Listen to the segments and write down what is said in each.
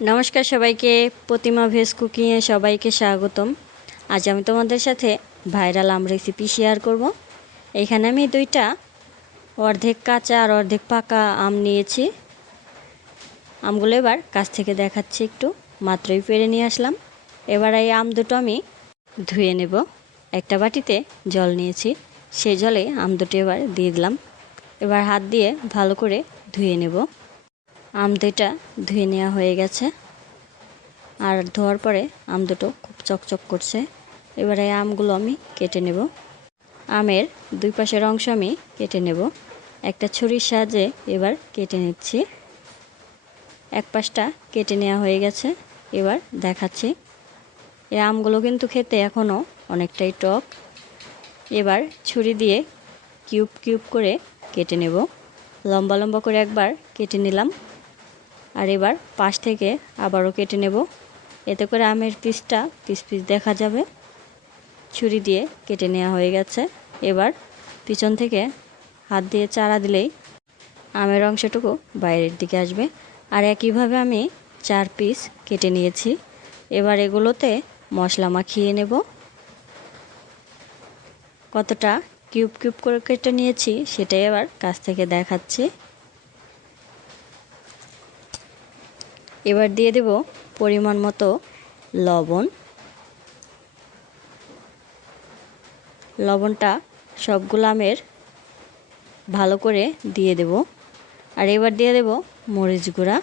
নমস্কার সবাইকে, প্রতিমা ভেজ কুকিংয়ে সবাইকে স্বাগতম। আজ আমি তোমাদের সাথে ভাইরাল আম রেসিপি শেয়ার করব। এখানে আমি দুইটা অর্ধেক কাঁচা আর অর্ধেক পাকা আম নিয়েছি। আমগুলো এবার কাছ থেকে দেখাচ্ছি, একটু মাত্রই পেরে নিয়ে আসলাম। এবার এই আম দুটো আমি ধুয়ে নেব। একটা বাটিতে জল নিয়েছি, সেই জলে আম দুটো এবার দিয়ে দিলাম। এবার হাত দিয়ে ভালো করে ধুয়ে নেব। আম দুটা ধুয়ে নেওয়া হয়ে গেছে, আর ধোয়ার পরে আম দুটো খুব চকচক করছে। এবারে আমগুলো আমি কেটে নেব। আমের দুই পাশের অংশ আমি কেটে নেব। একটা ছুরির সাহায্যে এবার কেটে নিচ্ছি। এক পাশটা কেটে নেওয়া হয়ে গেছে, এবার দেখাচ্ছি। এই আমগুলো কিন্তু খেতে এখনও অনেকটাই টক। এবার ছুরি দিয়ে কিউব কিউব করে কেটে নেব। লম্বা লম্বা করে একবার কেটে নিলাম, আর এবার পাশ থেকে আবারও কেটে নেব। এতে করে আমের পিসটা পিস পিস দেখা যাবে। ছুরি দিয়ে কেটে নেওয়া হয়ে গেছে। এবার পিছন থেকে হাত দিয়ে চাড়া দিলেই আমের অংশটুকু বাইরের দিকে আসবে। আর একইভাবে আমি 4 পিস কেটে নিয়েছি। এবার এগুলোতে মশলা মাখিয়ে নেব। কতটা কিউব কিউব করে কেটে নিয়েছি সেটাই এবার কাছ থেকে দেখাচ্ছি। এবার দিয়ে দেব পরিমাণ মতো লবণ। লবণটা সবগুলো আমের ভালো করে দিয়ে দেব। আর এবার দিয়ে দেব মরিচ গুঁড়া।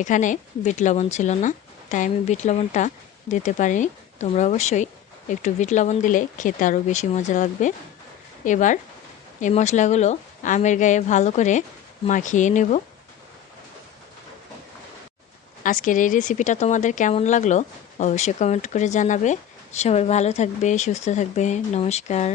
এখানে বিট লবণ ছিল না, তাই আমি বিট লবণটা দিতে পারিনি। তোমরা অবশ্যই একটু বিট লবণ দিলে খেতে আরও বেশি মজা লাগবে। এবার এই মশলাগুলো আমের গায়ে ভালো করে মাখিয়ে নেব। আজকের এই রেসিপিটা তোমাদের কেমন লাগলো অবশ্যই কমেন্ট করে জানাবে। সবাই ভালো থাকবে, সুস্থ থাকবে। নমস্কার।